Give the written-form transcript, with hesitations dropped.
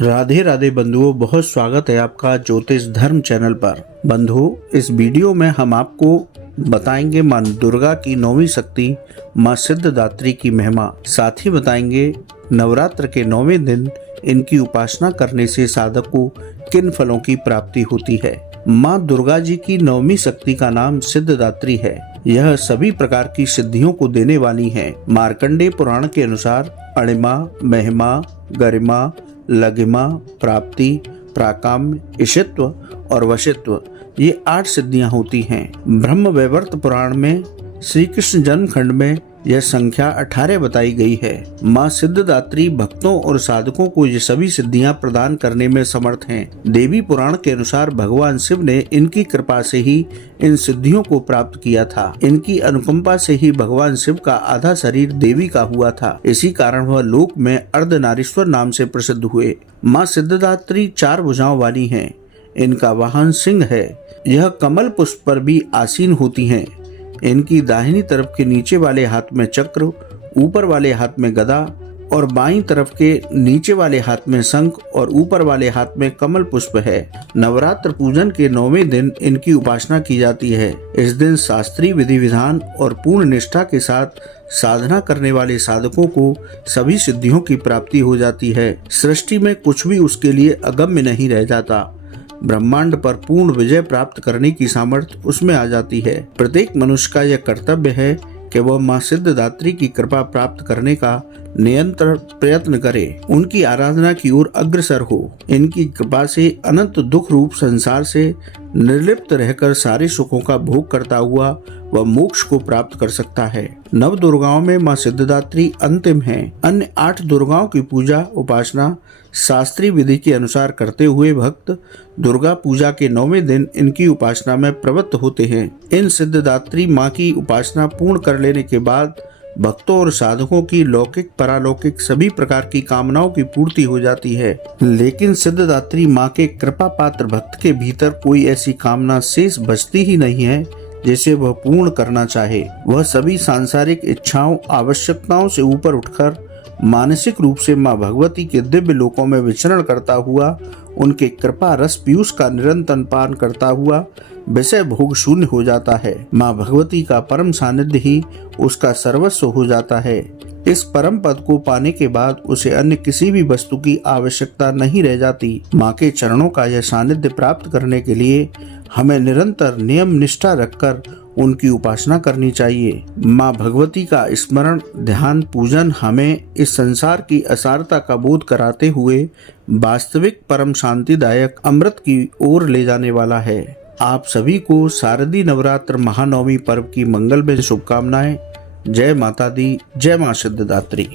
राधे राधे बंधुओं, बहुत स्वागत है आपका ज्योतिष धर्म चैनल पर। बंधुओं, इस वीडियो में हम आपको बताएंगे मां दुर्गा की नौवीं शक्ति मां सिद्धिदात्री की महिमा। साथ ही बताएंगे नवरात्र के 9वें दिन इनकी उपासना करने से साधक को किन फलों की प्राप्ति होती है। मां दुर्गा जी की 9वीं शक्ति का नाम सिद्धिदात्री है। यह सभी प्रकार की सिद्धियों को देने वाली है। मार्कंडेय पुराण के अनुसार अणिमा, महिमा, गरिमा, लघिमा, प्राप्ति, प्राकाम्य, ईशित्व और वशित्व, ये 8 सिद्धियां होती हैं। ब्रह्म वैवर्त पुराण में श्री कृष्ण जन्म खंड में यह संख्या 18 बताई गई है। मां सिद्धिदात्री भक्तों और साधकों को ये सभी सिद्धियां प्रदान करने में समर्थ हैं। देवी पुराण के अनुसार भगवान शिव ने इनकी कृपा से ही इन सिद्धियों को प्राप्त किया था। इनकी अनुकंपा से ही भगवान शिव का आधा शरीर देवी का हुआ था। इसी कारण वह लोक में अर्धनारीश्वर नाम से प्रसिद्ध हुए। मां सिद्धिदात्री 4 भुजाओं वाली हैं। इनका वाहन सिंह है। यह कमल पुष्प पर भी आसीन होती हैं। इनकी दाहिनी तरफ के नीचे वाले हाथ में चक्र, ऊपर वाले हाथ में गदा और बाईं तरफ के नीचे वाले हाथ में शंख और ऊपर वाले हाथ में कमल पुष्प है। नवरात्र पूजन के 9वें दिन इनकी उपासना की जाती है। इस दिन शास्त्रीय विधि विधान और पूर्ण निष्ठा के साथ साधना करने वाले साधकों को सभी सिद्धियों की प्राप्ति हो जाती है। सृष्टि में कुछ भी उसके लिए अगम्य नहीं रह जाता। ब्रह्मांड पर पूर्ण विजय प्राप्त करने की सामर्थ्य उसमें आ जाती है। प्रत्येक मनुष्य का यह कर्तव्य है कि वह मां सिद्धिदात्री की कृपा प्राप्त करने का निरंतर प्रयत्न करे, उनकी आराधना की ओर अग्रसर हो। इनकी कृपा से अनंत दुख रूप संसार से निर्लिप्त रहकर सारे सुखों का भोग करता हुआ वह मोक्ष को प्राप्त कर सकता है। 9 दुर्गाओं में मां सिद्धिदात्री अंतिम है। अन्य 8 दुर्गाओं की पूजा उपासना शास्त्रीय विधि के अनुसार करते हुए भक्त दुर्गा पूजा के 9वें दिन इनकी उपासना में प्रवृत्त होते हैं। इन सिद्धिदात्री मां की उपासना पूर्ण कर लेने के बाद भक्तों और साधकों की लौकिक परालौकिक सभी प्रकार की कामनाओं की पूर्ति हो जाती है। लेकिन सिद्धिदात्री मां के कृपा पात्र भक्त के भीतर कोई ऐसी कामना शेष बचती ही नहीं है जिसे वह पूर्ण करना चाहे। वह सभी सांसारिक इच्छाओं आवश्यकताओं से ऊपर उठकर मानसिक रूप से मां भगवती के दिव्य लोकों में विचरण करता हुआ उनके कृपा रस पीयूष का निरंतर पान करता हुआ विषय भोग शून्य हो जाता है। मां भगवती का परम सानिध्य ही उसका सर्वस्व हो जाता है। इस परम पद को पाने के बाद उसे अन्य किसी भी वस्तु की आवश्यकता नहीं रह जाती। मां के चरणों का यह सानिध्य प्राप्त करने के लिए हमें निरंतर नियम निष्ठा रखकर उनकी उपासना करनी चाहिए। मां भगवती का स्मरण, ध्यान, पूजन हमें इस संसार की असारता का बोध कराते हुए वास्तविक परम शांतिदायक अमृत की ओर ले जाने वाला है। आप सभी को शारदीय नवरात्र महानवमी पर्व की मंगलमय शुभकामनाएं। जय माता दी, जय मां सिद्धिदात्री।